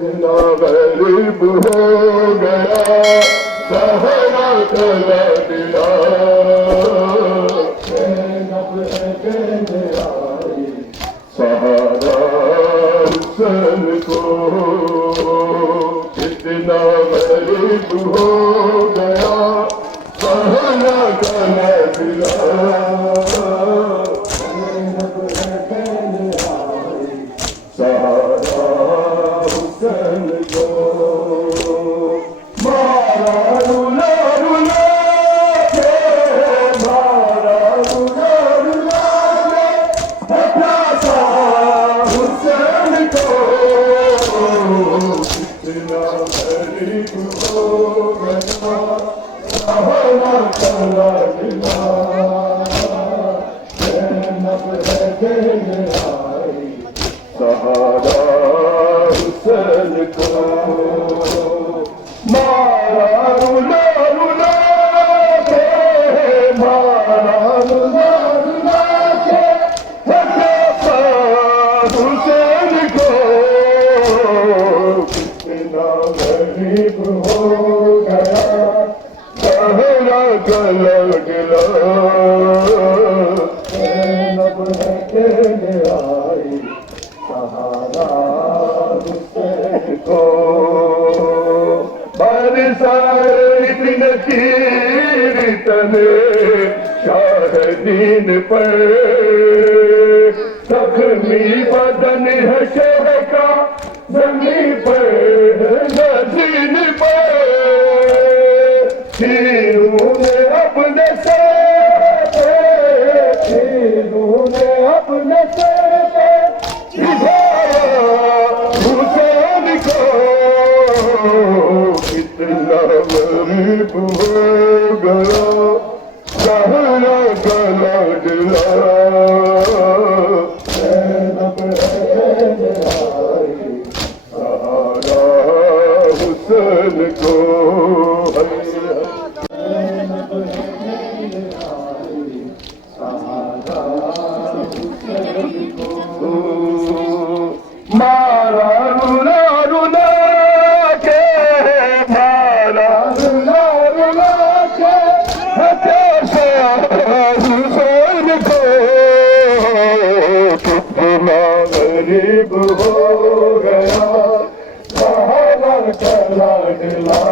कितना गरीब हो गया सहरा चला दिया सहारा हुसैन को कितना गरीब हो गया सहरा चला दिया सहारा हुसैन को मारा रुला रुला के मारा रुला रुला के हटासा हुसैन को कितना गरीब हो गया सहारा चला दिया सहारा हुसैन को मारा रुला रुला के मारा रुला रुला के हटासा हुसैन को कितना गरीब हो गया सहरा गला गिला सहारा हुसैन को बरसात कीर्तन शाहदीन पर जख्मी बदन है शह का जमीन पर नजीन पर तीनों ने अपने अपने हुसैन को कितना गरीब हो गया सहरा गला गिला सहारा हुसैन को मारा रुला रुला के मारा रुला रुला के हटासा हुसैन को कितना गरीब हो गया सहारा चला दिला